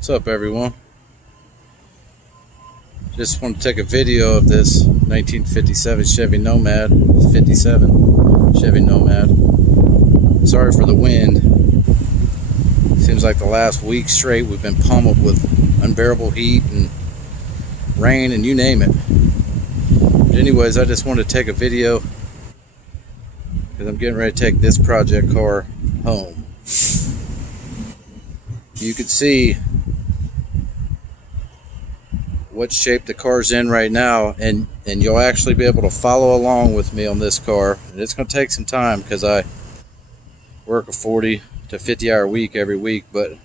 What's up, everyone? Just want to take a video of this 1957 Chevy Nomad, 57 Chevy Nomad. Sorry for the wind. Seems like the last week straight we've been pummeled with unbearable heat and rain and you name it. But anyways, I just wanted to take a video because I'm getting ready to take this project car home. You can see what shape the car's in right now, and you'll actually be able to follow along with me on this car. And it's going to take some time because I work a 40 to 50 hour week every week, but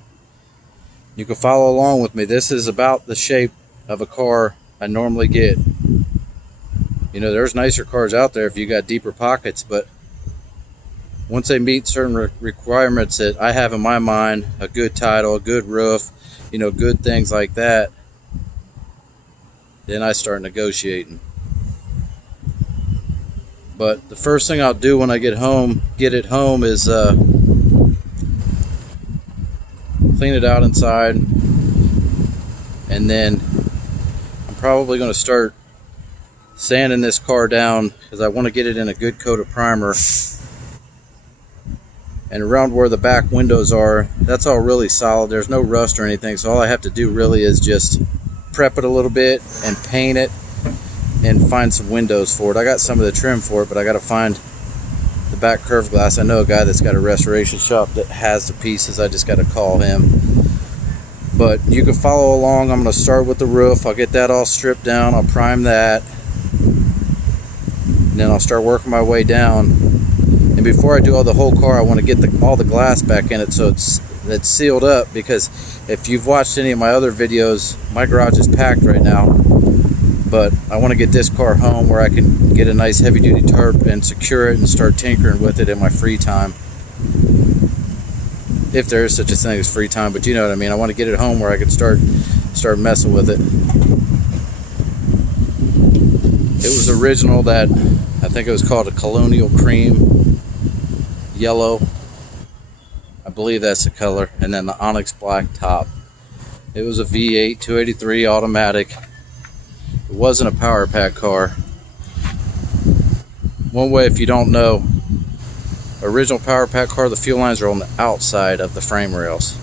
you can follow along with me. This is about the shape of a car I normally get. You know, there's nicer cars out there if you got deeper pockets, but once they meet certain requirements that I have in my mind, a good title, a good roof, you know, good things like that, then I start negotiating. But the first thing I'll do when I get it home is clean it out inside, and then I'm probably going to start sanding this car down because I want to get it in a good coat of primer. And around where the back windows are, that's all really solid. There's no rust or anything, so all I have to do really is just prep it a little bit and paint it and find some windows for it. I got some of the trim for it, but I got to find the back curved glass. I know a guy that's got a restoration shop that has the pieces. I just got to call him. But you can follow along. I'm going to start with the roof. I'll get that all stripped down. I'll prime that, and then I'll start working my way down. And before I do all the whole car, I want to get all the glass back in it so it's sealed up, because if you've watched any of my other videos, my garage is packed right now. But I want to get this car home where I can get a nice heavy duty tarp and secure it and start tinkering with it in my free time, if there is such a thing as free time. But you know what I mean. I want to get it home where I can start messing with it. It was original that I think it was called a Colonial Cream Yellow, I believe that's the color, and then the Onyx Black top. It was a V8 283 automatic. It wasn't a power pack car. One way, if you don't know, original power pack car, the fuel lines are on the outside of the frame rails.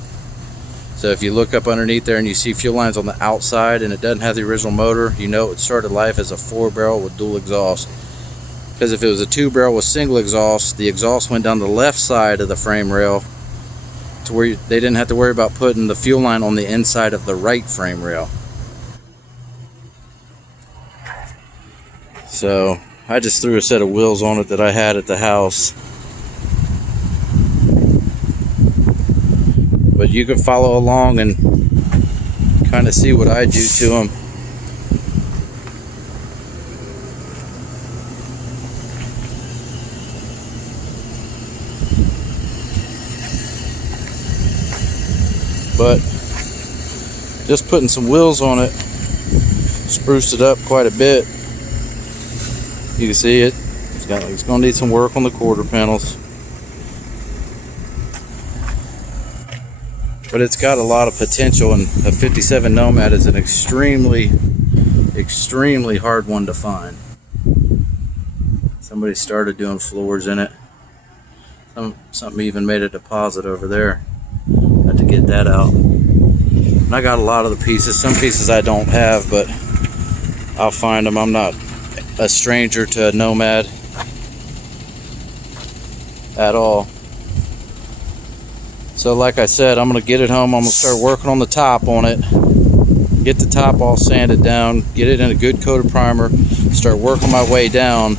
So if you look up underneath there and you see fuel lines on the outside and it doesn't have the original motor, you know it started life as a 4-barrel with dual exhaust. Because if it was a 2-barrel with single exhaust, the exhaust went down the left side of the frame rail to where they didn't have to worry about putting the fuel line on the inside of the right frame rail. So I just threw a set of wheels on it that I had at the house. But you can follow along and kind of see what I do to them. But just putting some wheels on it spruced it up quite a bit. You can see it. It's going to need some work on the quarter panels, but it's got a lot of potential, and a 57 Nomad is an extremely hard one to find. Somebody started doing floors in it. Something even made a deposit over there. Had to get that out. And I got a lot of the pieces. Some pieces I don't have, but I'll find them. I'm not a stranger to a Nomad at all. So like I said, I'm gonna get it home. I'm gonna start working on the top on it, get the top all sanded down, get it in a good coat of primer, start working my way down.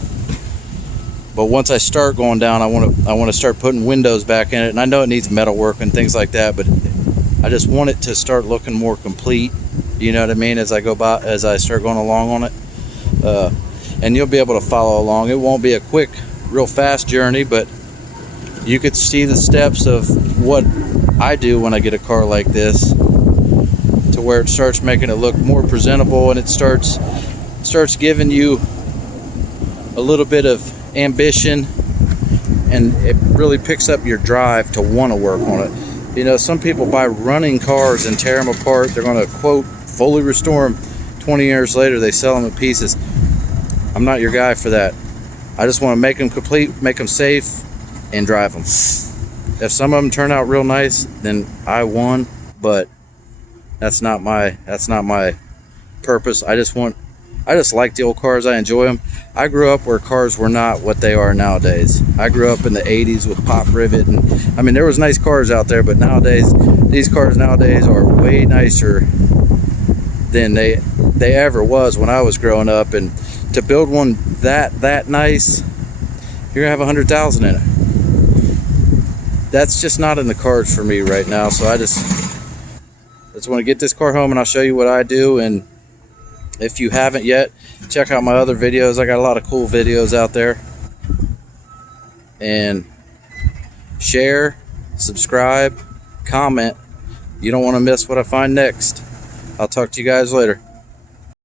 But once I start going down, I want to start putting windows back in it. And I know it needs metal work and things like that, but I just want it to start looking more complete. You know what I mean? As I start going along on it, and you'll be able to follow along. It won't be a quick, real fast journey, but you could see the steps of what I do when I get a car like this, to where it starts making it look more presentable, and it starts giving you a little bit of ambition, and it really picks up your drive to want to work on it. You know, some people buy running cars and tear them apart. They're going to, quote, fully restore them. 20 years later, they sell them in pieces. I'm not your guy for that. I just want to make them complete, make them safe, and drive them. If some of them turn out real nice, then I won, but that's not my purpose. I just like the old cars. I enjoy them. I grew up where cars were not what they are nowadays. I grew up in the 80s with pop rivet, and I mean, there was nice cars out there, but nowadays, these cars nowadays are way nicer than they ever was when I was growing up. And to build one that nice, you're gonna have 100,000 in it. That's just not in the cards for me right now. So I just want to get this car home, and I'll show you what I do. And if you haven't yet, check out my other videos. I got a lot of cool videos out there. And share, subscribe, comment. You don't want to miss what I find next. I'll talk to you guys later.